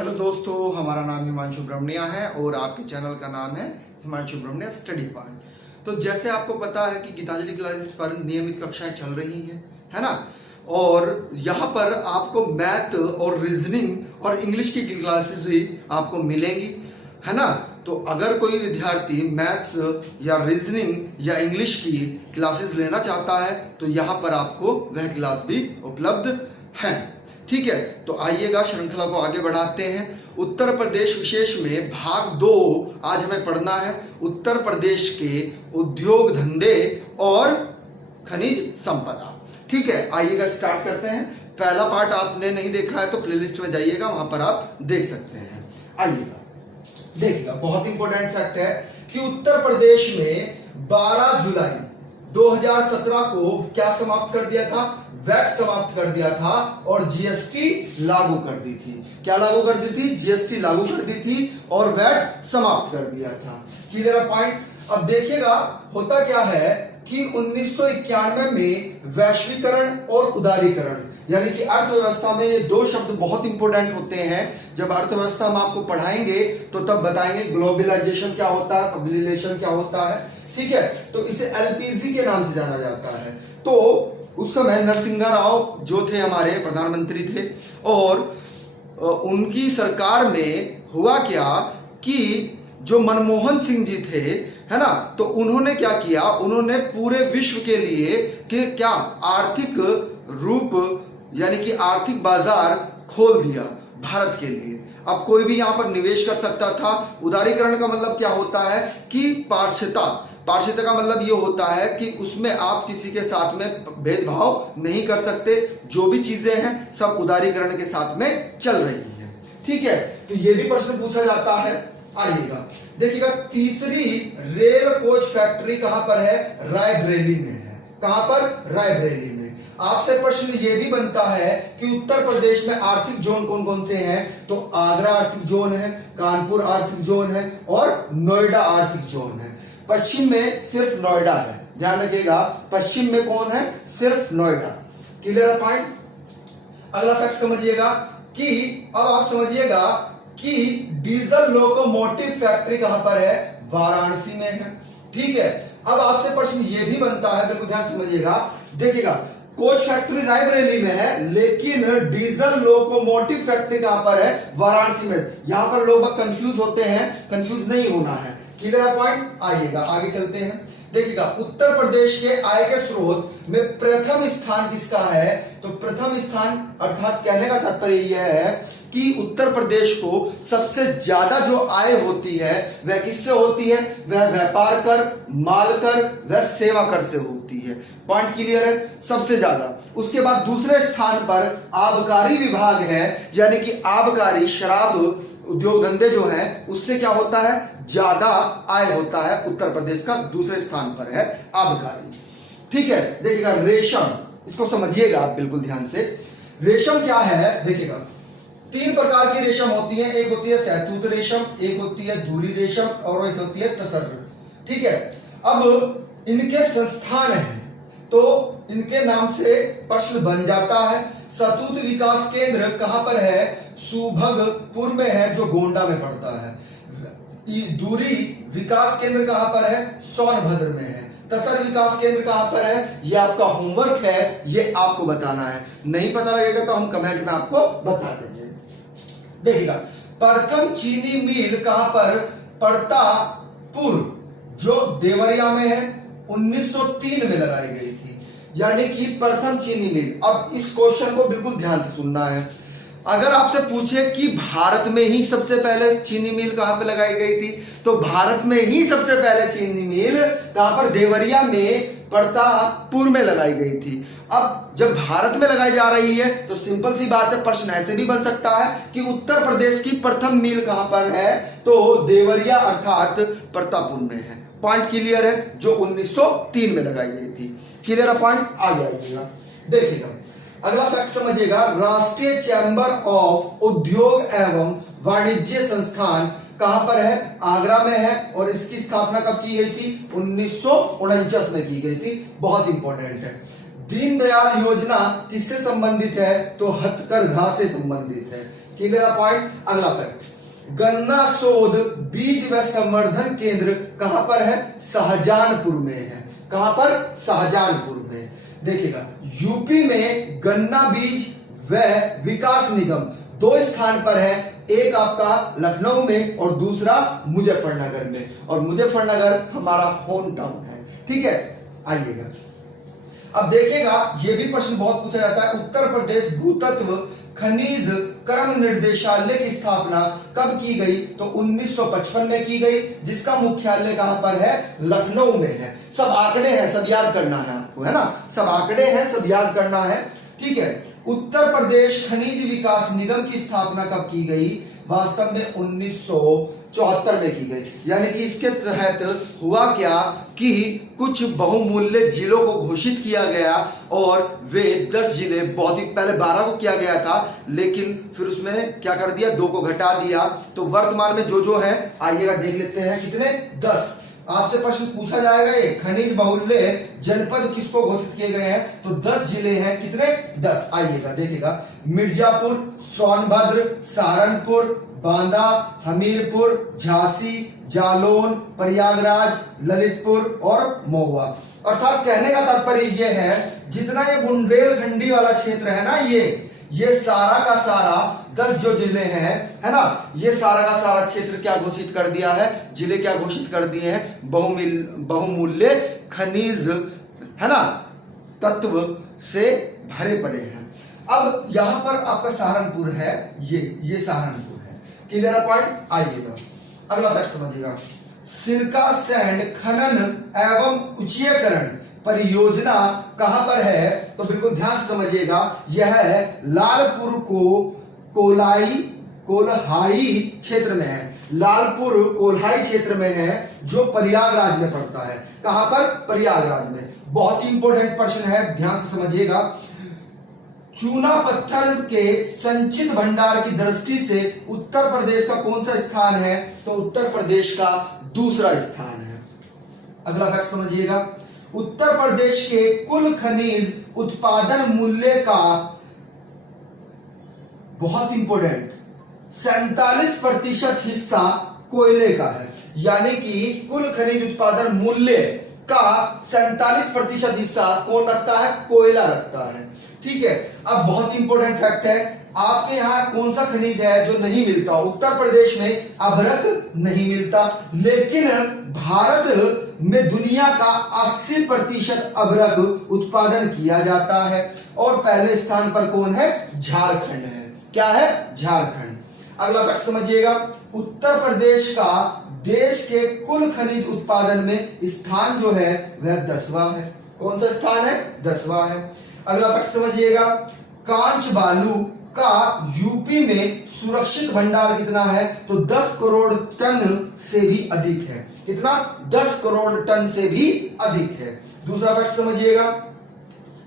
Hello दोस्तों, हमारा नाम हिमांशु ब्रह्मण्या है और आपके चैनल का नाम है हिमांशु ब्रह्मण्या स्टडी पॉइंट। तो जैसे आपको पता है कि गीतांजलि क्लासेस पर नियमित कक्षाएं चल रही हैं, है ना। और यहाँ पर आपको मैथ और रीजनिंग और इंग्लिश की क्लासेस भी आपको मिलेंगी, है ना। तो अगर कोई विद्यार्थी मैथ्स या रीजनिंग या इंग्लिश की क्लासेस लेना चाहता है तो यहाँ पर आपको वह क्लास भी उपलब्ध है। ठीक है, तो आइएगा श्रृंखला को आगे बढ़ाते हैं। उत्तर प्रदेश विशेष में भाग 2 आज हमें पढ़ना है। उत्तर प्रदेश के उद्योग धंधे और खनिज संपदा। ठीक है, आइएगा स्टार्ट करते हैं। पहला पार्ट आपने नहीं देखा है तो प्लेलिस्ट में जाइएगा, वहां पर आप देख सकते हैं। आइएगा देखिएगा, बहुत इंपॉर्टेंट फैक्ट है कि उत्तर प्रदेश में 12 जुलाई 2017 को क्या समाप्त कर दिया था? वैट समाप्त कर दिया था और जीएसटी लागू कर दी थी। क्या लागू कर दी थी? जीएसटी लागू कर दी थी और वैट समाप्त कर दिया था। Clear point. अब देखिएगा होता क्या है कि 1991 में वैश्वीकरण और उदारीकरण, यानी कि अर्थव्यवस्था में ये दो शब्द बहुत इंपॉर्टेंट होते हैं। जब अर्थव्यवस्था में आपको पढ़ाएंगे तो तब बताएंगे ग्लोबलाइजेशन क्या होता है, पॉपुलेशन क्या होता है। ठीक है, तो इसे एलपीजी के नाम से जाना जाता है। तो उस समय नरसिंह राव जो थे हमारे प्रधानमंत्री थे और उनकी सरकार में हुआ क्या कि जो मनमोहन सिंह जी थे, है ना, तो उन्होंने क्या किया, उन्होंने पूरे विश्व के लिए कि क्या आर्थिक रूप यानी कि आर्थिक बाजार खोल दिया भारत के लिए। अब कोई भी यहां पर निवेश कर सकता था। उदारीकरण का मतलब क्या होता है कि पारदर्शिता का मतलब ये होता है कि उसमें आप किसी के साथ में भेदभाव नहीं कर सकते। जो भी चीजें हैं सब उदारीकरण के साथ में चल रही हैं। ठीक है, तो ये भी प्रश्न पूछा जाता है। आइएगा देखिएगा, तीसरी रेल कोच फैक्ट्री कहां पर है? रायबरेली में है। कहां पर? रायबरेली में। आपसे प्रश्न ये भी बनता है कि उत्तर प्रदेश में आर्थिक जोन कौन कौन से हैं? तो आगरा आर्थिक जोन है, कानपुर आर्थिक जोन है और नोएडा आर्थिक जोन है। पश्चिम में सिर्फ नोएडा है, ध्यान रखिएगा। पश्चिम में कौन है? सिर्फ नोएडा। Clear point. अगला फैक्ट समझिएगा कि अब आप समझिएगा कि डीजल लोकोमोटिव फैक्ट्री कहां पर है? वाराणसी में है। ठीक है, अब आपसे प्रश्न ये भी बनता है, बिल्कुल ध्यान समझिएगा। देखिएगा, कोच फैक्ट्री रायबरेली में है लेकिन डीजल लोकोमोटिव फैक्ट्री कहां पर है? वाराणसी में। यहां पर लोग कंफ्यूज होते हैं, कंफ्यूज नहीं होना है। Clear point. आइएगा आगे चलते हैं। देखिएगा, उत्तर प्रदेश के आय के स्रोत में प्रथम स्थान किसका है? तो प्रथम स्थान अर्थात कहने का तात्पर्य यह है कि उत्तर प्रदेश को सबसे ज्यादा जो आय होती है वह किससे होती है? वह व्यापार कर, माल कर, वह सेवा कर से होती है। पॉइंट क्लियर है? सबसे ज्यादा। उसके बाद दूसरे स्थान पर आबकारी विभाग है, यानी कि आबकारी शराब उद्योग धंधे जो हैं उससे क्या होता है? ज्यादा आय होता है। उत्तर प्रदेश का दूसरे स्थान पर है आबकारी। ठीक है, देखिएगा रेशम, इसको समझिएगा आप बिल्कुल ध्यान से। रेशम क्या है? देखिएगा, 3 प्रकार की रेशम होती है। एक होती है सहतूत रेशम, एक होती है धुरी रेशम और एक होती है तसर। ठीक है, अब इनके संस्थान हैं तो इनके नाम से प्रश्न बन जाता है। सहतूत विकास केंद्र कहां पर है? सुभगपुर में है, जो गोंडा में पड़ता है। दूरी विकास केंद्र कहां पर है? सोनभद्र में है। तसर विकास केंद्र कहां पर है? ये आपका होमवर्क है, ये आपको बताना है। नहीं पता लगेगा तो हम कमेंट में आपको बता देंगे। देखिएगा, प्रथम चीनी मिल कहां पर? प्रतापपुर, जो देवरिया में है, 1903 में लगाई गई थी, यानी कि प्रथम चीनी मिल। अब इस क्वेश्चन को बिल्कुल ध्यान से सुनना है। अगर आपसे पूछे कि भारत में ही सबसे पहले चीनी मिल कहां पे लगाई गई थी, तो भारत में ही सबसे पहले चीनी मिल कहां पर? देवरिया में, प्रतापपुर में लगाई गई थी। अब जब भारत में लगाई जा रही है तो सिंपल सी बात है, प्रश्न ऐसे भी बन सकता है कि उत्तर प्रदेश की प्रथम मिल कहां पर है? तो देवरिया अर्थात प्रतापपुर में है। पॉइंट क्लियर है, जो 1903 में लगाई गई थी। Clear point. आगे आइएगा, देखिएगा अगला फैक्ट समझिएगा। राष्ट्रीय चैंबर ऑफ उद्योग एवं वाणिज्य संस्थान कहां पर है? आगरा में है और इसकी स्थापना कब की गई थी? 1949 में की गई थी। बहुत इंपॉर्टेंट है। दीनदयाल योजना किससे संबंधित है? तो हथकरघा से संबंधित है। Clear point. अगला फैक्ट, गन्ना शोध बीज व संवर्धन केंद्र कहां पर है? शाहजहांपुर में है। कहां पर? शाहजहांपुर में। देखिएगा, यूपी में गन्ना बीज व विकास निगम 2 स्थान पर है, एक आपका लखनऊ में और दूसरा मुजफ्फरनगर में, और मुजफ्फरनगर हमारा होम टाउन है। ठीक है, आइएगा अब देखिएगा, ये भी प्रश्न बहुत पूछा जाता है, उत्तर प्रदेश भूतत्व खनिज कर्म निर्देशालय की स्थापना कब की गई? तो 1955 में की गई, जिसका मुख्यालय कहां पर है? लखनऊ में है। सब आंकड़े हैं, सब याद करना है आपको, है ना, सब आंकड़े हैं, सब याद करना है। ठीक है, उत्तर प्रदेश खनिज विकास निगम की स्थापना कब की गई? वास्तव में 1974 में की गई। यानी कि इसके तहत हुआ क्या कि कुछ बहुमूल्य जिलों को घोषित किया गया, और वे 10 जिले, बहुत ही पहले 12 को किया गया था, लेकिन फिर उसमें क्या कर दिया? 2 को घटा दिया। तो वर्तमान में जो है, आइएगा देख लेते हैं, कितने? 10। आपसे प्रश्न पूछा जाएगा, ये खनिज बहुल्य जनपद किसको घोषित किए गए हैं? तो 10 जिले हैं। कितने? 10। आइएगा देखिएगा, मिर्जापुर, सोनभद्र, सहारनपुर, बांदा, हमीरपुर, झांसी, जालौन, प्रयागराज, ललितपुर और महुआ। अर्थात कहने का तात्पर्य यह है, जितना ये बुंदेलखंडी वाला क्षेत्र है ना, ये सारा का सारा 10 जो जिले हैं, है ना, ये सारा का सारा क्षेत्र क्या घोषित कर दिया है? जिले क्या घोषित कर दिए हैं? बहुमूल्य खनिज, है ना, तत्व से भरे पड़े हैं। अब यहां पर आपका सहारनपुर है, ये सहारनपुर है। Clear point. आइएगा अगला फैक्ट समझिएगा, सिल्का सैंड खनन एवं उच्चीकरण परियोजना कहां पर है? तो बिल्कुल ध्यान से समझिएगा, यह है लालपुर को कोल्हाई क्षेत्र में है। लालपुर कोल्हाई क्षेत्र में है, जो प्रयागराज में पड़ता है। कहां पर? प्रयागराज में। बहुत ही इंपॉर्टेंट प्रश्न है, ध्यान से समझिएगा। चूना पत्थर के संचित भंडार की दृष्टि से उत्तर प्रदेश का कौन सा स्थान है? तो उत्तर प्रदेश का दूसरा स्थान है। अगला फैक्ट समझिएगा, उत्तर प्रदेश के कुल खनिज उत्पादन मूल्य का, बहुत इंपॉर्टेंट, 47% हिस्सा कोयले का है। यानी कि कुल खनिज उत्पादन मूल्य का 47% हिस्सा कौन रखता है? कोयला रखता है। ठीक है, अब बहुत इंपॉर्टेंट फैक्ट है, आपके यहाँ कौन सा खनिज है जो नहीं मिलता? उत्तर प्रदेश में अभ्रक नहीं मिलता, लेकिन भारत में दुनिया का 80% अभ्रक उत्पादन किया जाता है, और पहले स्थान पर कौन है? झारखंड है। क्या है? झारखंड। अगला फैक्ट समझिएगा, उत्तर प्रदेश का देश के कुल खनिज उत्पादन में स्थान जो है वह 10वां है। कौन सा स्थान है? 10वां है। अगला फैक्ट समझिएगा, कांच बालू का यूपी में सुरक्षित भंडार कितना है? तो 10 करोड़ टन से भी अधिक है। कितना? 10 करोड़ टन से भी अधिक है। दूसरा फैक्ट समझिएगा,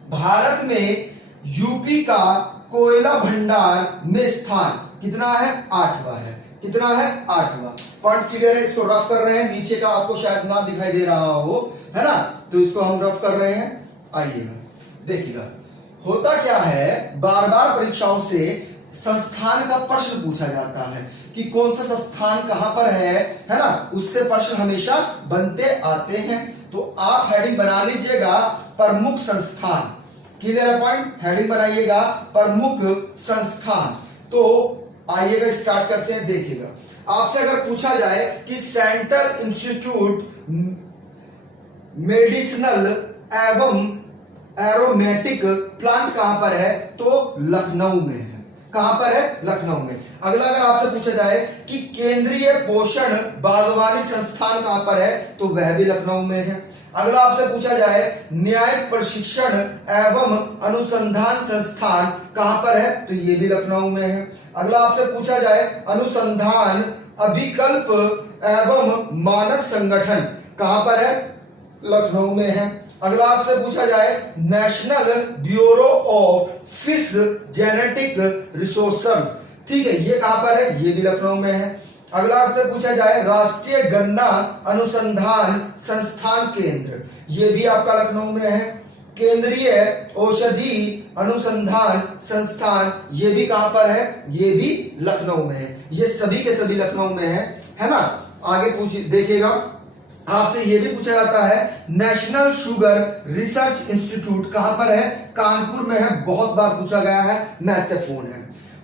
भारत में यूपी का कोयला भंडार में स्थान कितना है? 8वां है। कितना है? 8वां। पॉइंट क्लियर है, इसको रफ कर रहे हैं, नीचे का आपको शायद ना दिखाई दे रहा हो, है ना, तो इसको हम रफ कर रहे हैं। आइएगा देखिएगा, होता क्या है, बार बार परीक्षाओं से संस्थान का प्रश्न पूछा जाता है कि कौन सा संस्थान कहां पर है ना, उससे प्रश्न हमेशा बनते आते हैं। तो आप हेडिंग बना लीजिएगा, प्रमुख संस्थान। क्लियर पॉइंट, हेडिंग बनाइएगा, प्रमुख संस्थान। तो आइएगा स्टार्ट करते हैं। देखिएगा, आपसे अगर पूछा जाए कि सेंट्रल इंस्टीट्यूट मेडिसिनल एवं एरोमेटिक प्लांट कहां पर है? तो लखनऊ में है। कहां पर है? लखनऊ में। अगला अगर आपसे पूछा जाए कि केंद्रीय पोषण बागवानी संस्थान कहां पर है? तो वह भी लखनऊ में है। अगला आपसे पूछा जाए न्यायिक प्रशिक्षण एवं अनुसंधान संस्थान कहां पर है? तो ये भी लखनऊ में है। अगला आपसे पूछा जाए अनुसंधान अभिकल्प एवं मानक संगठन कहां पर है? लखनऊ में है। अगला आपसे पूछा जाए national bureau of fish genetic resources, ठीक है, ये कहां पर है? ये भी लखनऊ में है। अगला आपसे पूछा जाए राष्ट्रीय गन्ना अनुसंधान संस्थान केंद्र, ये भी आपका लखनऊ में है। केंद्रीय औषधि अनुसंधान संस्थान, ये भी कहां पर है, ये भी लखनऊ में है। ये सभी के सभी लखनऊ में है ना। आगे पूछ देखिएगा, आपसे ये भी पूछा जाता है नेशनल शुगर रिसर्च इंस्टीट्यूट कहां पर है, कानपुर में है। बहुत बार पूछा गया है, महत्वपूर्ण है।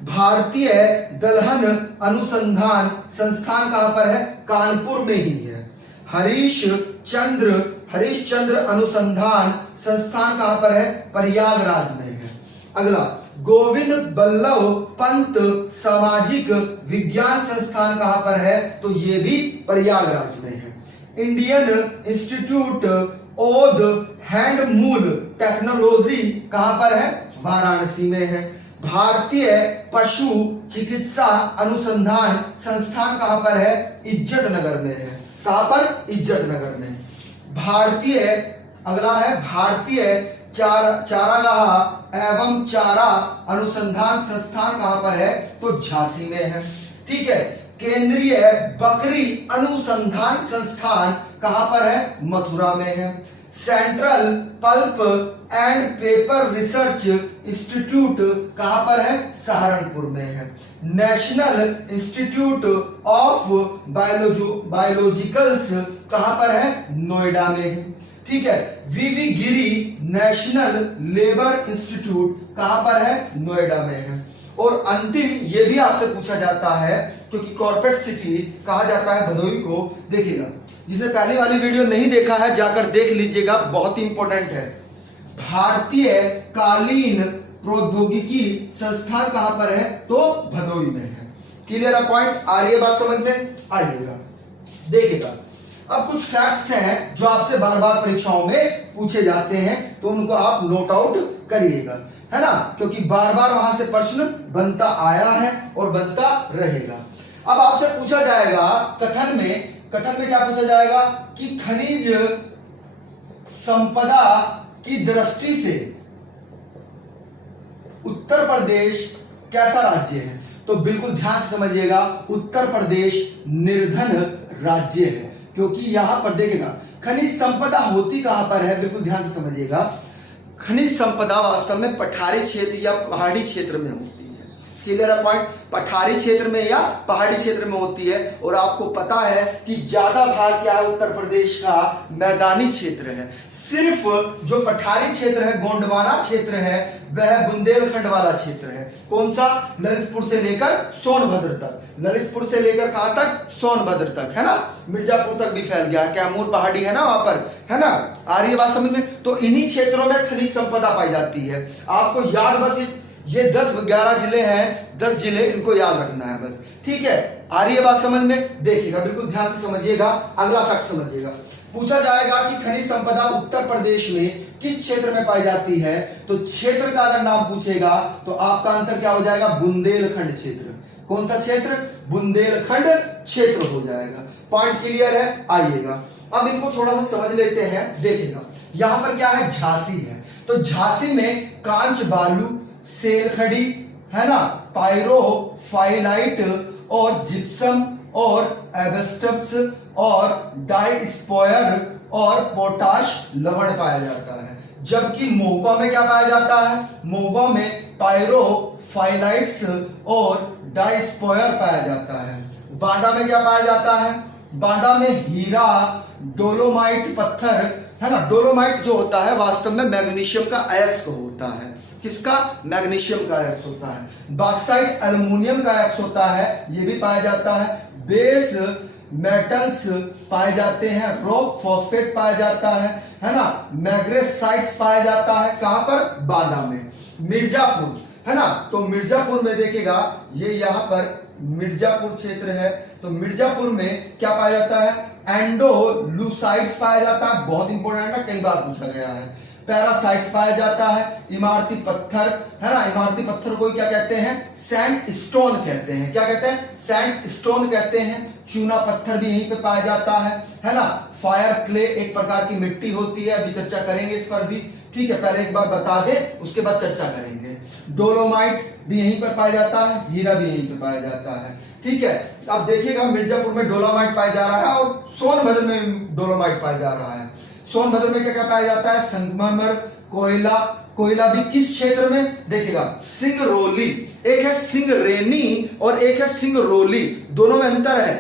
भारतीय दलहन अनुसंधान संस्थान कहां पर है, कानपुर में ही है। हरीशचंद्र अनुसंधान संस्थान कहां पर है, प्रयागराज में है। अगला, गोविंद बल्लभ पंत सामाजिक विज्ञान संस्थान कहां पर है, तो ये भी प्रयागराज में है। इंडियन इंस्टीट्यूट ऑफ हैंडमूल टेक्नोलॉजी कहां पर है, वाराणसी में है। भारतीय पशु चिकित्सा अनुसंधान संस्थान कहां पर है, इज्जतनगर में है। कहां पर, इज्जतनगर में। भारतीय, अगला है भारतीय चारागाह एवं चारा अनुसंधान संस्थान कहां पर है, तो झांसी में है। ठीक है। केंद्रीय बकरी अनुसंधान संस्थान कहां पर है, मथुरा में है। Central pulp and paper research institute कहां पर है, सहारनपुर में है। नेशनल इंस्टीट्यूट ऑफ बायोलॉजिकल्स कहां पर है, नोएडा में है। ठीक है। वीवी गिरी नेशनल लेबर इंस्टीट्यूट कहां पर है, नोएडा में है। और अंतिम, ये भी आपसे पूछा जाता है क्योंकि कॉर्पोरेट सिटी कहा जाता है भदोही को। देखिएगा, जिसने पहले वाली वीडियो नहीं देखा है जाकर देख लीजिएगा, बहुत ही इंपॉर्टेंट है। भारतीय कालीन प्रौद्योगिकी संस्थान कहां पर है, तो भदोही में है। क्लियर है पॉइंट, आ रही है बात समझ में, आइएगा देखिएगा। अब कुछ फैक्ट्स हैं जो आपसे बार बार परीक्षाओं में पूछे जाते हैं, तो उनको आप नोट आउट करिएगा, है ना, क्योंकि बार बार वहां से प्रश्न बनता आया है और बनता रहेगा। अब आपसे पूछा जाएगा कथन में क्या पूछा जाएगा कि खनिज संपदा की दृष्टि से उत्तर प्रदेश कैसा राज्य है, तो बिल्कुल ध्यान से समझिएगा, उत्तर प्रदेश निर्धन राज्य है। क्योंकि यहां पर देखिएगा खनिज संपदा होती कहां पर है, बिल्कुल ध्यान से समझिएगा। खनिज संपदा वास्तव में पठारी क्षेत्र या पहाड़ी क्षेत्र में होती है। क्लियर है पॉइंट, पठारी क्षेत्र में या पहाड़ी क्षेत्र में होती है। और आपको पता है कि ज्यादा भाग क्या है उत्तर प्रदेश का, मैदानी क्षेत्र है। सिर्फ जो पठारी क्षेत्र है, गोंडवाना क्षेत्र है, वह बुंदेलखंड वाला क्षेत्र है। कौन सा, ललितपुर से लेकर सोनभद्र तक, ललितपुर से लेकर कहां तक, सोनभद्र तक, है ना। मिर्जापुर तक भी फैल गया, कैमूर पहाड़ी है ना वहां पर, है ना। आ रही है बात समझ में। तो इन्हीं क्षेत्रों में खनिज संपदा पाई जाती है। आपको याद बस ये 10-11 जिले हैं, 10 जिले इनको याद रखना है बस। ठीक है, आ रही है बात समझ में, देखिएगा बिल्कुल ध्यान से समझिएगा। अगला फैक्ट समझिएगा, पूछा जाएगा कि खनिज संपदा उत्तर प्रदेश में किस क्षेत्र में पाई जाती है, तो क्षेत्र का अगर नाम पूछेगा तो आपका आंसर क्या हो जाएगा, बुंदेलखंड क्षेत्र। कौन सा क्षेत्र, बुंदेलखंड क्षेत्र हो जाएगा। पॉइंट क्लियर है, आइएगा अब इनको थोड़ा सा समझ लेते हैं। देखिएगा यहां पर क्या है, झांसी है। तो झांसी में कांच बालू, सेलखड़ी, है ना, पायरोफाइलाइट और जिप्सम और एबेस्टस और डाइस्पोयर और पोटाश लवण पाया जाता है। जबकि महुआ में क्या पाया जाता है, महुआ में पायरोफाइलाइट्स और डाइस्पोयर पाया जाता है। बांदा में क्या पाया जाता है, बांदा में हीरा, डोलोमाइट पत्थर, है ना। डोलोमाइट जो होता है वास्तव में मैग्नीशियम का अयस्क होता है। किसका, मैग्नीशियम का अयस्क होता है। बॉक्साइट एल्युमिनियम का अयस्क होता है, ये भी पाया जाता है। बेस मेटल्स पाए जाते हैं, रॉक फॉस्फेट पाया जाता है ना। मैग्नेसाइट्स पाया जाता है, कहां पर, बांदा में। मिर्जापुर, है ना, तो मिर्जापुर में देखिएगा, ये यहाँ पर मिर्जापुर क्षेत्र है। तो मिर्जापुर में क्या पाया जाता है, एंडोलूसाइड्स पाया जाता है, बहुत इंपॉर्टेंट है, कई बार पूछा गया है। पैरासाइट्स पाया जाता है। इमारती पत्थर, है ना, इमारती पत्थर को क्या कहते हैं, सैंडस्टोन कहते हैं। क्या कहते हैं, सैंडस्टोन कहते हैं। चूना पत्थर भी यहीं पे पाया जाता है ना। फायर क्ले एक प्रकार की मिट्टी होती है, अभी चर्चा करेंगे इस पर भी। ठीक है, पहले एक बार बता दे, उसके बाद चर्चा करेंगे। डोलोमाइट भी यहीं पर पाया जाता है, हीरा भी यहीं पे पाया जाता है। ठीक है, अब देखिएगा मिर्जापुर में डोलोमाइट पाया जा रहा है और सोनभद्र में डोलोमाइट पाया जा रहा है। सोनभद्र में क्या क्या पाया जाता है, संगमरमर, कोयला, कोयला भी किस क्षेत्र में, देखिएगा सिंगरौली, एक है सिंगरेनी और एक है सिंगरौली, दोनों में अंतर है।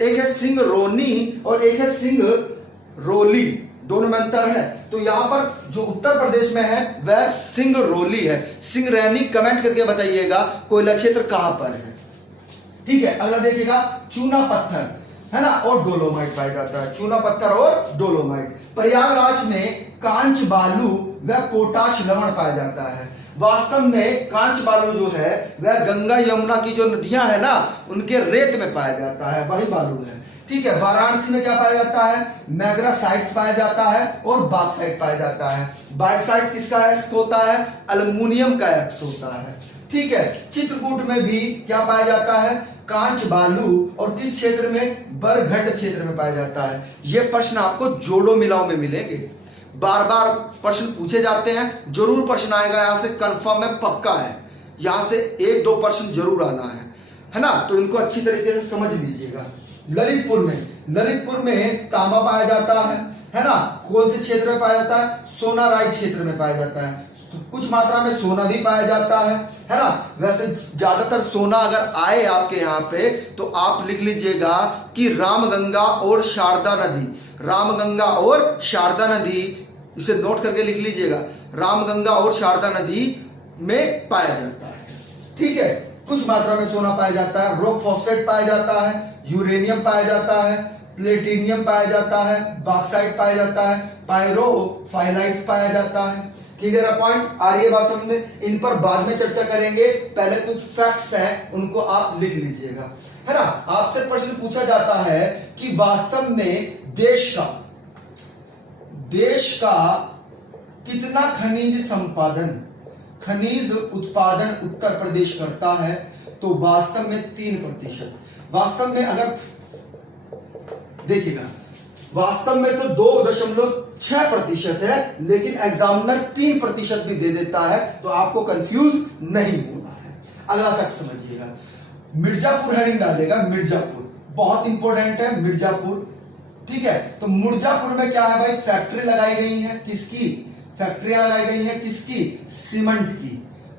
एक है सिंगरौनी और एक है सिंगरौली, दोनों में अंतर है। तो यहां पर जो उत्तर प्रदेश में है वह सिंगरौली है। सिंगरेनी कमेंट करके बताइएगा कोयला क्षेत्र कहां पर है। ठीक है, अगला देखिएगा चूना पत्थर है ना और डोलोमाइट पाया जाता है। चूना पत्थर और डोलोमाइट। प्रयागराज में कांच बालू व पोटाश लवण पाया जाता है। वास्तव में कांच बालू जो है वह गंगा यमुना की जो नदियां है ना उनके रेत में पाया जाता है, वही बालू है। ठीक है, वाराणसी में क्या पाया जाता है, मैग्रासाइट पाया जाता है और बॉक्साइट पाया जाता है। बॉक्साइट किसका एक्स होता है, एल्युमिनियम का एक्स होता है। ठीक है, चित्रकूट में भी क्या पाया जाता है, कांच बालू, और किस क्षेत्र में, बरगढ़ क्षेत्र में पाया जाता है। ये प्रश्न आपको जोड़ो मिलाओ में मिलेंगे, बार बार प्रश्न पूछे जाते हैं, जरूर प्रश्न आएगा, यहां से कंफर्म है, पक्का है, यहां से 1-2 प्रश्न जरूर आना है ना। तो इनको अच्छी तरीके से समझ लीजिएगा। ललितपुर में तांबा पाया जाता है ना, कौन से क्षेत्र में पाया जाता है, सोनाराई क्षेत्र में पाया जाता है। तो कुछ मात्रा में सोना भी पाया जाता है ना। वैसे ज्यादातर सोना अगर आए आपके यहाँ पे तो आप लिख लीजिएगा कि रामगंगा और शारदा नदी, रामगंगा और शारदा नदी, इसे नोट करके लिख लीजिएगा, रामगंगा और शारदा नदी में पाया जाता है। ठीक है, कुछ मात्रा में सोना पाया जाता है, रॉक फॉस्फेट पाया जाता है, यूरेनियम पाया जाता है, प्लेटिनियम पाया जाता है, बॉक्साइट पाया जाता है, पायरोफाइलाइट पाया जाता है। क्लियर है पॉइंट, आ रही है बात समझ में। इन पर बाद में चर्चा करेंगे, पहले कुछ फैक्ट्स हैं उनको आप लिख लीजिएगा, है ना। आपसे प्रश्न पूछा जाता है कि वास्तव में देश का कितना खनिज उत्पादन उत्तर प्रदेश करता है, तो वास्तव में 3%। वास्तव में अगर देखिएगा, वास्तव में तो 2.6% है, लेकिन एग्जामिनर 3% भी दे देता है, तो आपको कंफ्यूज नहीं होना है। अगला फैक्ट समझिएगा, मिर्जापुर हेडिंग डालेगा, मिर्जापुर बहुत इंपॉर्टेंट है, मिर्जापुर। ठीक है, तो मिर्जापुर में क्या है भाई, फैक्ट्री लगाई गई है, किसकी, फैक्ट्रियां लगाई गई है, किसकी, सीमेंट की।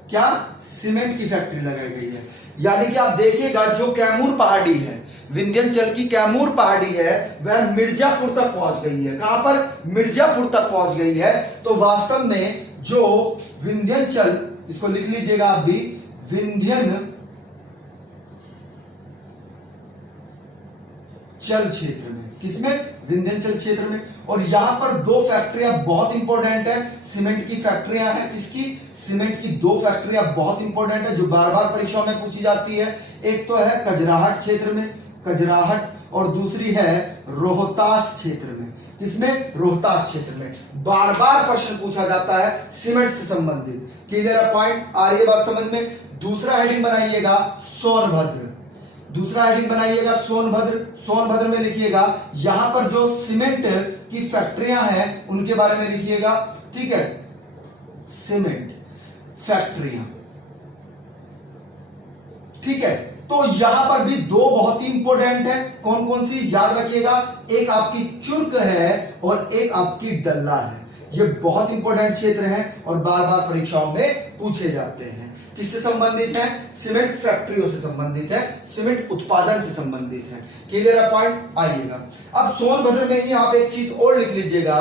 क्या, सीमेंट की फैक्ट्री लगाई गई है। यानी कि आप देखिएगा जो कैमूर पहाड़ी है, विंध्याचल की कैमूर पहाड़ी है, वह मिर्जापुर तक पहुंच गई है। कहां पर, मिर्जापुर तक पहुंच गई है। तो वास्तव में जो विंध्याचल, इसको लिख लीजिएगा आप भी, विंध्याचल क्षेत्र में, किसमें, विंध्याचल क्षेत्र में। और यहां पर 2 फैक्ट्रियां बहुत इंपॉर्टेंट है, सीमेंट की फैक्ट्रियां हैं, किसकी, सीमेंट की 2 फैक्ट्रियां बहुत इंपॉर्टेंट है जो बार बार परीक्षाओं में पूछी जाती है। एक तो है कजराहट क्षेत्र में, कजराहट, और दूसरी है रोहतास क्षेत्र में, किसमें, रोहतास क्षेत्र में। बार बार प्रश्न पूछा जाता है सीमेंट से संबंधित। क्लियर है पॉइंट, आ रही है बात समझ में। दूसरा हेडिंग बनाइएगा सोनभद्र, दूसरा हेडिंग बनाइएगा सोनभद्र। सोनभद्र में लिखिएगा यहां पर जो सीमेंट की फैक्ट्रियां हैं उनके बारे में लिखिएगा। ठीक है, सीमेंट फैक्ट्रियां। ठीक है, तो यहां पर भी 2 बहुत ही इंपॉर्टेंट है, कौन कौन सी, याद रखिएगा, एक आपकी चुर्क है और एक आपकी डल्ला है। ये बहुत इंपॉर्टेंट क्षेत्र हैं और बार बार परीक्षाओं में पूछे जाते हैं। किससे संबंधित है, सीमेंट फैक्ट्रियों से संबंधित है, सीमेंट उत्पादन से संबंधित है। क्लियर है पॉइंट, आइएगा। अब सोनभद्र में ही आप एक चीज और लिख लीजिएगा,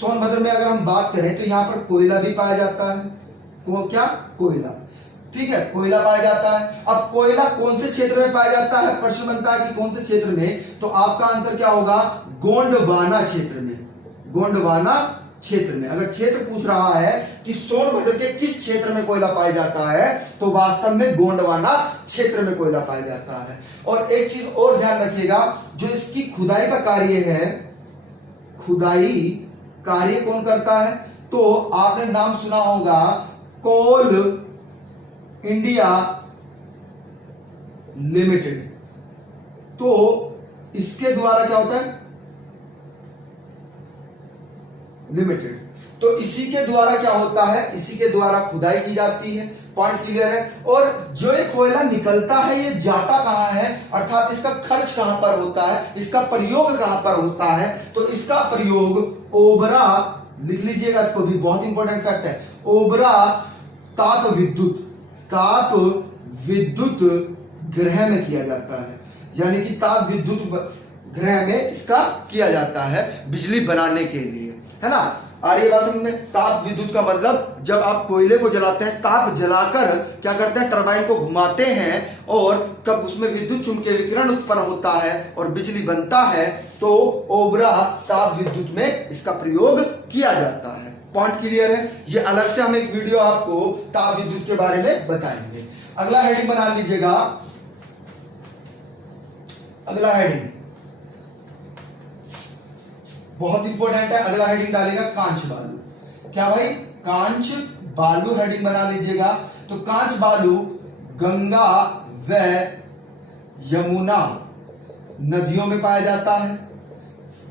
सोनभद्र में अगर हम बात करें तो यहां पर कोयला भी पाया जाता है। क्या, कोयला। ठीक है, कोयला पाया जाता है। अब कोयला कौन से क्षेत्र में पाया जाता है, प्रश्न बनता है कि कौन से क्षेत्र में, तो आपका आंसर क्या होगा, गोंडवाना क्षेत्र में, गोंडवाना क्षेत्र में। अगर क्षेत्र पूछ रहा है कि सोनभद्र के किस क्षेत्र में कोयला पाया जाता है, तो वास्तव में गोंडवाना क्षेत्र में कोयला पाया जाता है। और एक चीज और ध्यान रखिएगा, जो इसकी खुदाई का कार्य है, खुदाई कार्य कौन करता है, तो आपने नाम सुना होगा कोल इंडिया लिमिटेड। तो इसके द्वारा क्या होता है, लिमिटेड, तो इसी के द्वारा क्या होता है, इसी के द्वारा खुदाई की जाती है। पॉइंट क्लियर है। और जो ये कोयला निकलता है ये जाता कहां है, अर्थात इसका खर्च कहां पर होता है, इसका प्रयोग कहां पर होता है, तो इसका प्रयोग ओबरा लिख लीजिएगा इसको भी, बहुत इंपॉर्टेंट फैक्ट है। ओबरा ताप विद्युत ग्रह में किया जाता है, यानी कि ताप विद्युत ग्रह में इसका किया जाता है बिजली बनाने के लिए, है ना। आ रही है बात समझ में। ताप विद्युत का मतलब जब आप कोयले को जलाते हैं, ताप जलाकर क्या करते हैं, टरबाइन को घुमाते हैं और कब उसमें विद्युत चुंबकीय विकिरण उत्पन्न होता है और बिजली बनता है, तो ओबरा ताप विद्युत में इसका प्रयोग किया जाता है। पॉइंट क्लियर है। ये अलग से हम एक वीडियो आपको ताप विद्युत के बारे में बताएंगे। अगला हेडिंग बना लीजिएगा, अगला हेडिंग बहुत इंपॉर्टेंट है। अगला हेडिंग डालेगा कांच बालू। क्या भाई, कांच बालू हेडिंग बना लीजिएगा। तो कांच बालू गंगा व यमुना नदियों में पाया जाता है।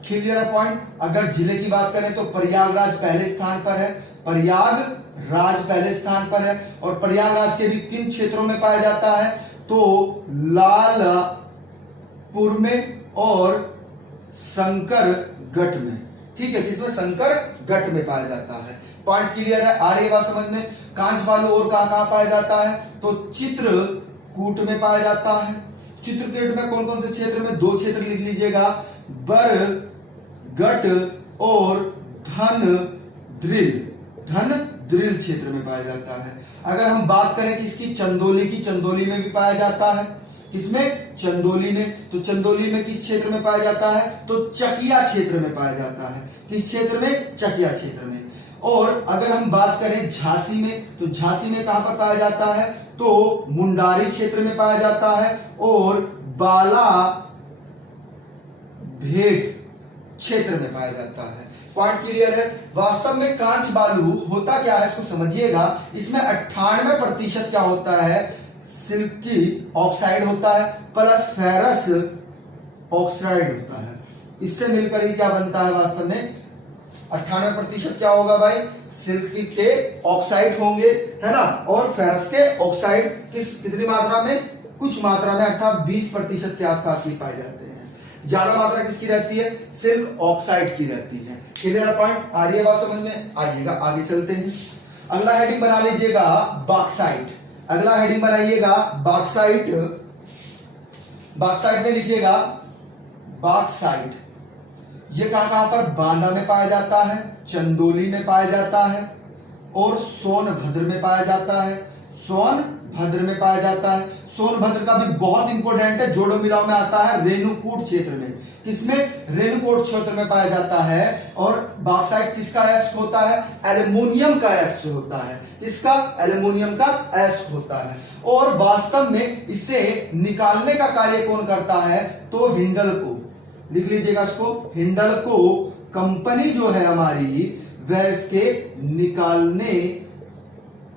क्लियर है पॉइंट। अगर जिले की बात करें तो प्रयागराज पहले स्थान पर है, प्रयागराज पहले स्थान पर है। और प्रयागराज के भी किन क्षेत्रों में पाया जाता है, तो लालपुर में और शंकरगढ़ में। ठीक है, जिसमें शंकरगढ़ में पाया जाता है। पॉइंट क्लियर है। आ रही है बात समझ में। कांच बालू और कहां पाया जाता है, तो चित्रकूट में पाया जाता है। चित्रकूट में कौन कौन से क्षेत्र में, दो क्षेत्र लिख लीजिएगा, बरगढ़ और धनद्रिल क्षेत्र में पाया जाता है। अगर हम बात करें कि इसकी चंदौली की, चंदौली में भी पाया जाता है। किसमें, चंदौली में। तो चंदौली में किस क्षेत्र में पाया जाता है, तो चकिया क्षेत्र में पाया जाता है। किस क्षेत्र में, चकिया क्षेत्र में। और अगर हम बात करें झांसी में, तो झांसी में कहां पर पाया जाता है, तो मुंडारी क्षेत्र में पाया जाता है और बालाभेट क्षेत्र में पाया जाता है। पॉइंट क्लियर है। वास्तव में कांच बालू होता क्या है, इसको समझिएगा। इसमें 98% क्या होता है, सिल्की ऑक्साइड होता है प्लस फेरस ऑक्साइड होता है। इससे मिलकर ही क्या बनता है, वास्तव में 98% क्या होगा भाई, सिल्की के ऑक्साइड होंगे, है ना। और फेरस के ऑक्साइड कितनी मात्रा में, कुछ मात्रा में, अर्थात 20% के आसपास ही पाए जाते हैं। ज्यादा मात्रा किसकी रहती है, सिल्क ऑक्साइड की रहती है। Clear point. आ रही है बात समझ में। आइएगा आगे चलते हैं। अगला हेडिंग बना लीजिएगा बॉक्साइट। अगला हेडिंग बनाइएगा बॉक्साइट। बॉक्साइट में लिखिएगा बॉक्साइट। ये कहां पर, बांदा में पाया जाता है, चंदौली में पाया जाता है और सोनभद्र में पाया जाता है। सोनभद्र में पाया जाता है। सोनभद्र का भी बहुत इंपॉर्टेंट है, जोड़ो मिलाओ में आता है, रेणुकूट क्षेत्र में। किसमें, रेणुकूट क्षेत्र में पाया जाता है। और बॉक्साइट किसका एस्क होता है, एल्युमिनियम का एस्क होता है। किसका, एल्युमिनियम का एस्क होता है। और वास्तव में इसे निकालने का कार्य कौन करता है, तो हिंडल्को। लिख लीजिएगा इसको, हिंडल्को कंपनी जो है हमारी, वह इसके निकालने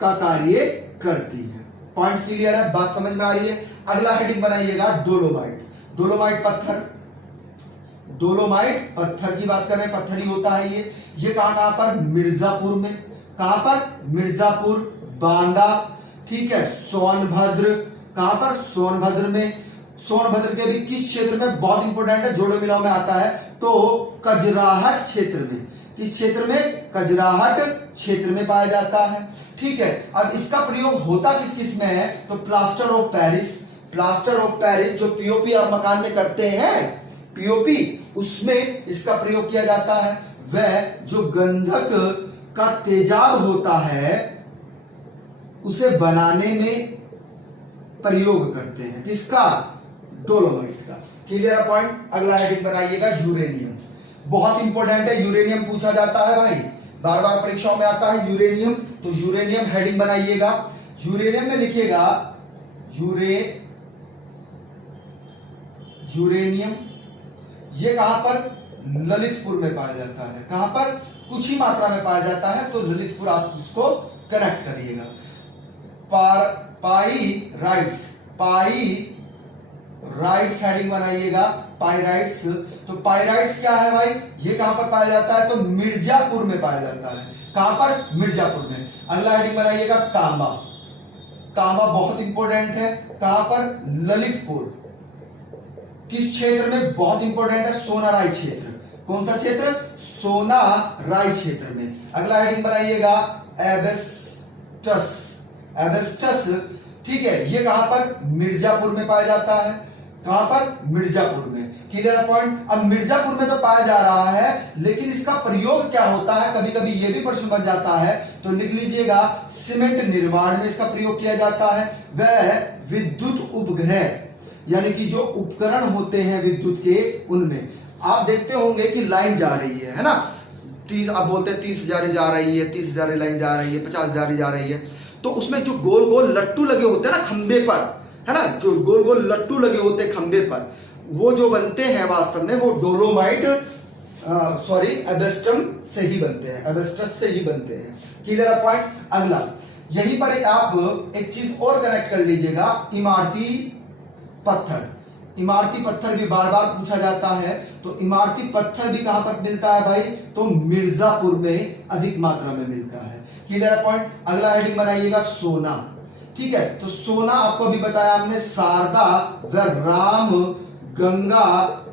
का कार्य करती है। पॉइंट क्लियर है, बात समझ में आ रही है। अगला हेडिंग बनाइएगा डोलोमाइट। डोलोमाइट पत्थर। डोलोमाइट पत्थर की बात कर रहे हैं, पत्थर ही होता है ये कहां पर, मिर्जापुर में। कहां पर, मिर्जापुर, बांदा, ठीक है, सोनभद्र। कहां पर, सोनभद्र में। सोनभद्र के भी किस क्षेत्र में, बहुत इंपॉर्टेंट है, जोड़ो मिलाओ में आता है, तो कजराहट क्षेत्र में। किस क्षेत्र में, कजराहट क्षेत्र में पाया जाता है। ठीक है। अब इसका प्रयोग होता किस किस में है, तो plaster of Paris. Plaster of Paris जो पीओपी आप मकान में करते हैं, पीओपी, उसमें इसका प्रयोग किया जाता है। वह जो गंधक का तेजाब होता है उसे बनाने में प्रयोग करते हैं। किसका, डोलोमाइट का। Clear point. अगला हेडिंग बनाइएगा यूरेनियम। बहुत इंपॉर्टेंट है, यूरेनियम पूछा जाता है भाई, बार बार परीक्षाओं में आता है यूरेनियम। तो यूरेनियम हेडिंग बनाइएगा। यूरेनियम में लिखिएगा यूरेनियम। ये कहां पर, ललितपुर में पाया जाता है। कहां पर, कुछ ही मात्रा में पाया जाता है, तो ललितपुर आप इसको कनेक्ट करिएगा। पाइराइट्स हेडिंग बनाइएगा, पाइराइट्स। तो पाइराइट्स क्या है भाई, ये कहां पर पाया जाता है, तो मिर्जापुर में पाया जाता है। कहां पर, मिर्जापुर में। अगला हेडिंग बनाइएगा तांबा। तांबा बहुत इंपॉर्टेंट है, कहां पर, ललितपुर। किस क्षेत्र में, बहुत इंपॉर्टेंट है, सोनाराई क्षेत्र। कौन सा क्षेत्र? सोना राई क्षेत्र में। अगला हेडिंग बनाइएगा एबेस्टस। एबेस्टस, ठीक है, ये कहां पर? मिर्जापुर में पाया जाता है। कहां पर? मिर्जापुर में। Clear point. अब मिर्जापुर में तो पाया जा रहा है, लेकिन इसका प्रयोग क्या होता है? कभी कभी ये भी प्रश्न बन जाता है, तो लिख लीजिएगा सीमेंट निर्माण में इसका प्रयोग किया जाता है। वह विद्युत उपग्रह यानी कि जो उपकरण होते हैं विद्युत के, उनमें आप देखते होंगे कि लाइन जा रही है ना, 30, आप बोलते हैं 30,000 जा रही है, 30,000 लाइन जा रही है, 50,000 जा रही है, तो उसमें जो गोल गोल लट्टू लगे होते हैं ना खंबे पर, है ना, जो गोल गोल लट्टू लगे होते हैं खंबे पर, वो जो बनते हैं वास्तव में वो डोलोमाइट एबेस्टम से ही बनते हैं, एबेस्टस से ही बनते हैं। Clear point. अगला यहीं पर आप एक चीज और कनेक्ट कर लीजिएगा, इमारती पत्थर। इमारती पत्थर भी बार बार पूछा जाता है, तो इमारती पत्थर भी कहां पर मिलता है भाई? तो मिर्जापुर में अधिक मात्रा में मिलता है। Clear point. अगला हेडिंग बनाइएगा सोना। ठीक है, तो सोना आपको अभी बताया हमने शारदा व राम गंगा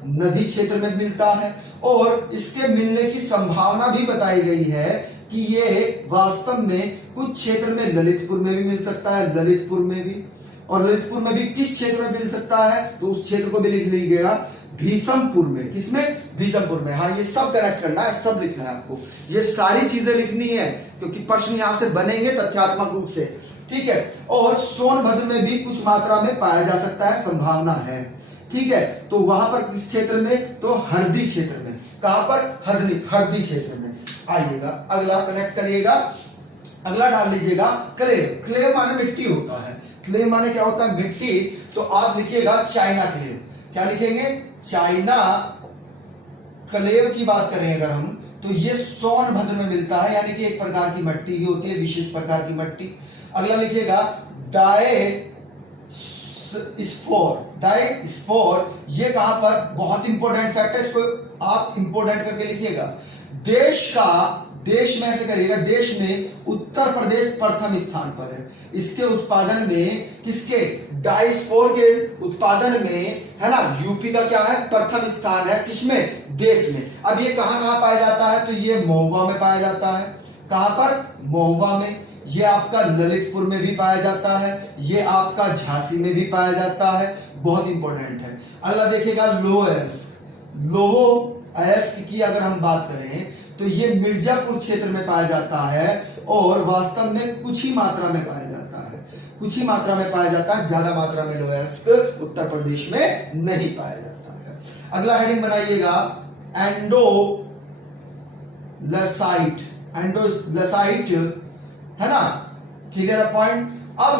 नदी क्षेत्र में मिलता है, और इसके मिलने की संभावना भी बताई गई है कि ये वास्तव में कुछ क्षेत्र में ललितपुर में भी मिल सकता है, ललितपुर में भी, और ललितपुर में भी किस क्षेत्र में मिल सकता है? तो उस क्षेत्र को भी लिख लीजिएगा भीषमपुर में। किसमें? भीषमपुर में। हाँ, ये सब कनेक्ट करना है, सब लिखना है आपको, ये सारी चीजें लिखनी है, क्योंकि प्रश्न यहां से बनेंगे तथ्यात्मक रूप से। ठीक है, और सोनभद्र में भी कुछ मात्रा में पाया जा सकता है, संभावना है। ठीक है, तो वहां पर किस क्षेत्र में? तो हरदी क्षेत्र में। कहां पर? हरदी क्षेत्र में। आइएगा अगला कनेक्ट करिएगा, अगला डाल लीजिएगा क्ले। क्ले माने मिट्टी होता है, क्ले माने क्या होता है? मिट्टी। तो आप लिखिएगा चाइना क्लेव। क्या लिखेंगे? चाइना क्लेव की बात करें अगर हम, तो ये सोनभद्र में मिलता है, यानी कि एक प्रकार की मिट्टी ही होती है, विशेष प्रकार की मिट्टी। अगला लिखिएगा डाय स्फोर। डाई स्फोर, ये कहां पर? बहुत इंपॉर्टेंट फैक्ट है, इसको आप इंपॉर्टेंट करके लिखिएगा। देश में ऐसे करिएगा, देश में उत्तर प्रदेश प्रथम स्थान पर है इसके उत्पादन में। किसके? डाइस्फोर के उत्पादन में, है ना, यूपी का क्या है? प्रथम स्थान है। किसमें? देश में। अब ये कहां कहां पाया जाता है? तो ये महुआ में पाया जाता है। कहां पर? महुआ में। ये आपका ललितपुर में भी पाया जाता है, ये आपका झांसी में भी पाया जाता है, बहुत इंपॉर्टेंट है। अगला देखिएगा लोह अयस्क। लोह अयस्क की अगर हम बात करें तो ये मिर्जापुर क्षेत्र में पाया जाता है, और वास्तव में कुछ ही मात्रा में पाया जाता है, कुछ ही मात्रा में पाया जाता है, ज्यादा मात्रा में लोह अयस्क उत्तर प्रदेश में नहीं पाया जाता है। अगला हेडिंग बनाइएगा एंडोलसाइट। एंडोलसाइट, है ना, क्लियर पॉइंट। अब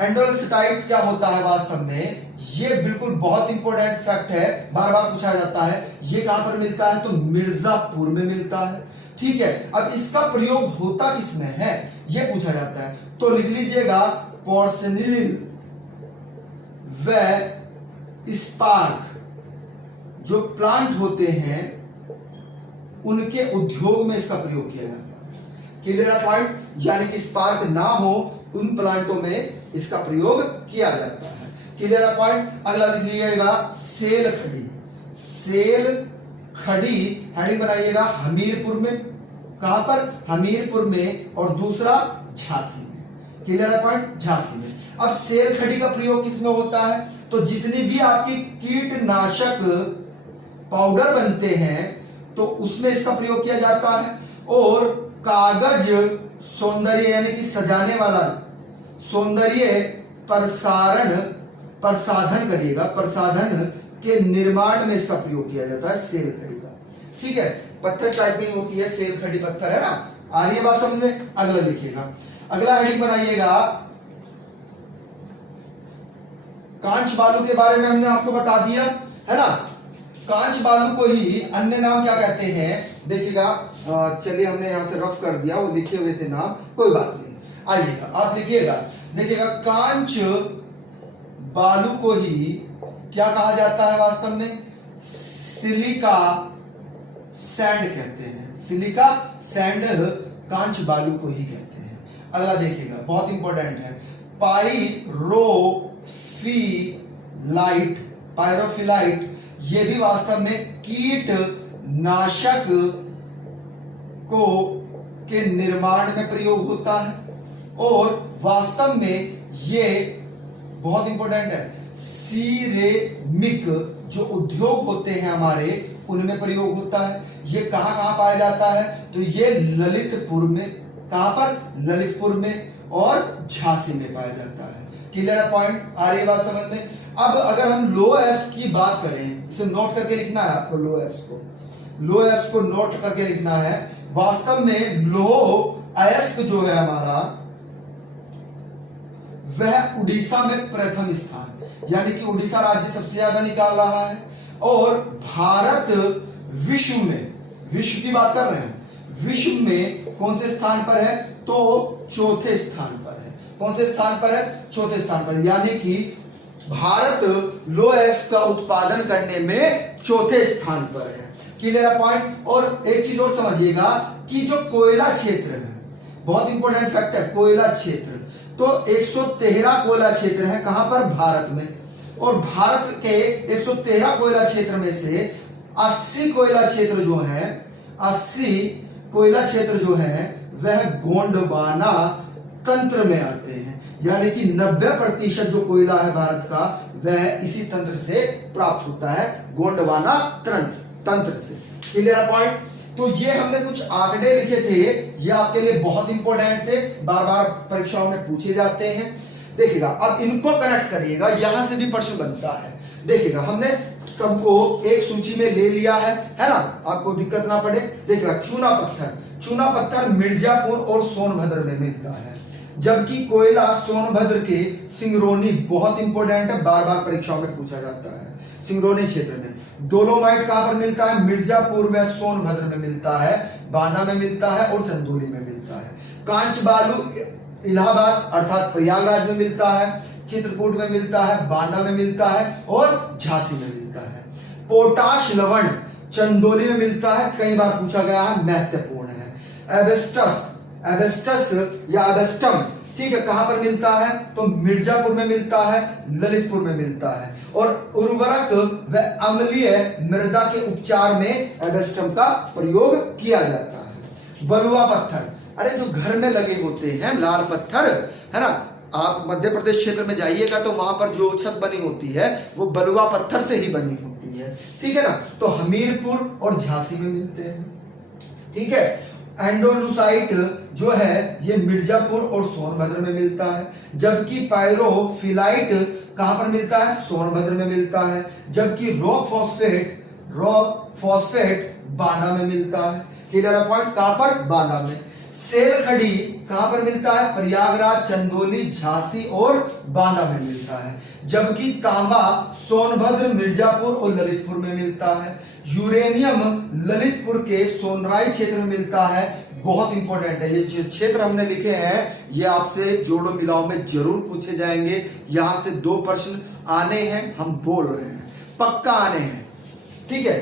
एंडोलसाइट क्या होता है वास्तव में? ये बिल्कुल बहुत इंपॉर्टेंट फैक्ट है, बार बार पूछा जाता है। ये कहां पर मिलता है? तो मिर्जापुर में मिलता है। ठीक है, अब इसका प्रयोग होता किसमें है? ये पूछा जाता है, तो लिख लीजिएगा पोर्सिलिन व स्पार्क, जो प्लांट होते हैं उनके उद्योग में इसका प्रयोग किया जाता है। Clear point. यानी कि स्पार्क ना हो उन प्लांटों में इसका प्रयोग किया जाता है। Clear point. अगला लिख लीजिएगा सेल खड़ी। सेल खड़ी हेडिंग बनाइएगा हमीरपुर में। कहां पर? हमीरपुर में, और दूसरा झांसी में। क्लियर पॉइंट, झांसी में। अब सेल खड़ी का प्रयोग किसमें होता है? तो जितनी भी आपकी कीटनाशक पाउडर बनते हैं तो उसमें इसका प्रयोग किया जाता है, और कागज सौंदर्य यानी कि सजाने वाला सौंदर्य प्रसाधन करिएगा, प्रसाधन के निर्माण में इसका प्रयोग किया जाता है सेल खड़ी का। ठीक है, पत्थर टाइपिंग होती है, सेल खड़ी पत्थर, है ना। आ रही है बात समझ में? अगला लिखिएगा, अगला हेडिंग बनाइएगा कांच बालू के बारे में हमने आपको बता दिया, है ना। कांच बालू को ही अन्य नाम क्या कहते हैं? देखिएगा, चलिए हमने यहां से रफ कर दिया, वो लिखे हुए थे नाम, कोई बात नहीं। आइएगा आप लिखिएगा, देखिएगा कांच बालू को ही क्या कहा जाता है वास्तव में? सिलिका सैंड कहते हैं। सिलिका सैंड कांच बालू को ही कहते हैं। अगला देखिएगा, बहुत इंपॉर्टेंट है, पायरोफिलाइट। पायरोफिलाइट ये भी वास्तव में कीट नाशक को के निर्माण में प्रयोग होता है। और वास्तव में ये बहुत इंपॉर्टेंट है, सिरेमिक जो उद्योग होते हैं हमारे उनमें प्रयोग होता है। ये कहां कहां पाया जाता है? तो ये ललितपुर में, कहां पर? ललितपुर में और झांसी में पाया जाता है। क्लियर है पॉइंट? आ रही है बात समझ में? अब अगर हम लो एस की बात करें, इसे नोट करके लिखना है आपको, लो एस को नोट करके लिखना है। वास्तव में लो अयस्क जो है हमारा, वह उड़ीसा में प्रथम स्थान, यानी कि उड़ीसा राज्य सबसे ज्यादा निकाल रहा है। और भारत विश्व में, विश्व की बात कर रहे हैं, विश्व में कौन से स्थान पर है? तो चौथे स्थान पर है। कौन से स्थान पर है? चौथे स्थान पर, यानी कि भारत लो एस का उत्पादन करने में चौथे स्थान पर है। क्लियर है पॉइंट? और एक चीज और समझिएगा कि जो कोयला क्षेत्र है, बहुत इंपॉर्टेंट फैक्ट है, कोयला क्षेत्र, तो 113 कोयला क्षेत्र है कहां पर? भारत में। और भारत के 113 कोयला क्षेत्र में से 80 कोयला क्षेत्र जो है, 80 कोयला क्षेत्र जो है वह गोंडवाना तंत्र में आते हैं, यानी कि 90% जो कोयला है भारत का वह इसी तंत्र से प्राप्त होता है, गोंडवाना तंत्र से। क्लियर है पॉइंट? तो ये हमने कुछ आंकड़े लिखे थे, ये आपके लिए बहुत इंपॉर्टेंट थे, बार बार परीक्षाओं में पूछे जाते हैं। देखिएगा, अब इनको कनेक्ट करिएगा, यहां से भी प्रश्न बनता है। देखिएगा, हमने सबको एक सूची में ले लिया है ना, आपको दिक्कत ना पड़े। देखिएगा, चूना पत्थर मिर्जापुर और सोनभद्र में मिलता है, जबकि कोयला सोनभद्र के सिंगरौली, बहुत इंपॉर्टेंट है, बार बार परीक्षाओं में पूछा जाता है, सिंगरौली क्षेत्र में। डोलोमाइट कहां पर मिलता है? मिर्जापुर व सोनभद्र में मिलता है, बांदा में मिलता है और चंदौली में मिलता है। कांच बालू इलाहाबाद अर्थात प्रयागराज में मिलता है, चित्रकूट में मिलता है, बांदा में मिलता है और झांसी में मिलता है। पोटाश लवण चंदौली में मिलता है, कई बार पूछा गया है, महत्वपूर्ण है। एबेस्टस या एबेस्टम, ठीक है, कहां पर मिलता है? तो मिर्जापुर में मिलता है, ललितपुर में मिलता है। और उर्वरक व अम्लीय मृदा के उपचार में एबेस्टम का प्रयोग किया जाता है। बलुआ पत्थर, अरे जो घर में लगे होते हैं लाल पत्थर, है ना, आप मध्य प्रदेश क्षेत्र में जाइएगा तो वहां पर जो छत बनी होती है वो बलुआ पत्थर से ही बनी होती है, ठीक है ना। तो हमीरपुर और झांसी में मिलते हैं, ठीक है। एंडोलुसाइट जो है ये मिर्जापुर और सोनभद्र में मिलता है, जबकि पायरोफिलाइट कहां पर मिलता है? सोनभद्र में मिलता है। जबकि रॉक फॉस्फेट बांदा में मिलता है। Clear point? कहां पर? बांदा में। सेल खड़ी कहां पर मिलता है? प्रयागराज, चंदौली, झांसी और बांदा में मिलता है। जबकि तांबा सोनभद्र, मिर्जापुर और ललितपुर में मिलता है। यूरेनियम ललितपुर के सोनराई क्षेत्र में मिलता है। बहुत इंपॉर्टेंट है, ये जो क्षेत्र हमने लिखे हैं ये आपसे जोड़ो मिलाओ में जरूर पूछे जाएंगे। यहां से 2 प्रश्न आने हैं, हम बोल रहे हैं, पक्का आने हैं, ठीक है।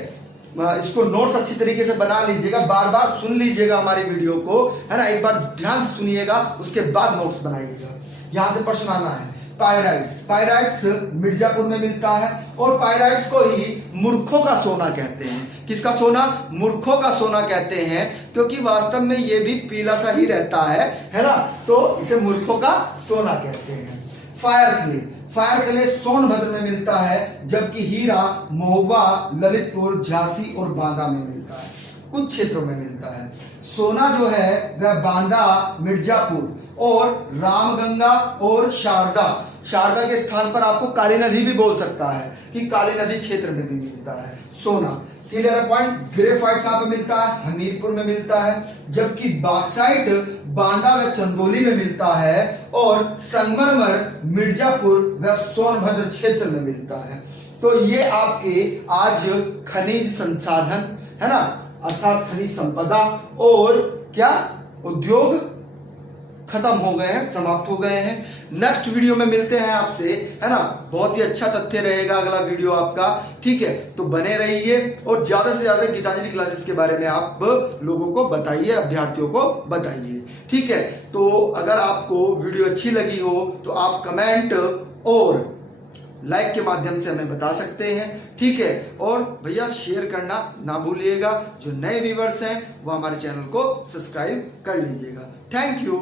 इसको नोट्स अच्छी तरीके से बना लीजिएगा, बार बार सुन लीजिएगा हमारी वीडियो को, है ना, एक बार ध्यान से सुनिएगा, उसके बाद नोट्स बनाइएगा। यहां से प्रश्न आना है। पायराइट्स मिर्जापुर में मिलता है, और पायराइट्स को ही मूर्खों का सोना कहते हैं। किसका सोना? मूर्खों का सोना कहते हैं, क्योंकि वास्तव में ये भी पीला सा ही रहता है ना, तो इसे मूर्खों का सोना कहते हैं। फायर क्ले सोनभद्र में मिलता है, जबकि हीरा महुआ, ललितपुर, झांसी और बांदा में मिलता है, कुछ क्षेत्रों में मिलता है। सोना जो है वह बांदा, मिर्जापुर और रामगंगा और शारदा के स्थान पर आपको काली नदी भी बोल सकता है कि काली नदी क्षेत्र में भी मिलता है सोना। Clear point? ग्रेफाइट कहां पर मिलता है? हमीरपुर में मिलता है। जबकि बॉक्साइट बांदा व चंदौली में मिलता है, और संगमरमर मिर्जापुर व सोनभद्र क्षेत्र में मिलता है। तो ये आपके आज खनिज संसाधन, है ना, अर्थात खनिज संपदा और क्या उद्योग खत्म हो गए हैं, समाप्त हो गए हैं। नेक्स्ट वीडियो में मिलते हैं आपसे, है ना, बहुत ही अच्छा तथ्य रहेगा अगला वीडियो आपका, ठीक है। तो बने रहिए और ज्यादा से ज्यादा गीतांजलि क्लासेस के बारे में आप लोगों को बताइए, अभ्यर्थियों को बताइए, ठीक है। तो अगर आपको वीडियो अच्छी लगी हो तो आप कमेंट और लाइक के माध्यम से हमें बता सकते हैं, ठीक है। और भैया शेयर करना ना भूलिएगा, जो नए व्यूवर्स हैं वो हमारे चैनल को सब्सक्राइब कर लीजिएगा। Thank you.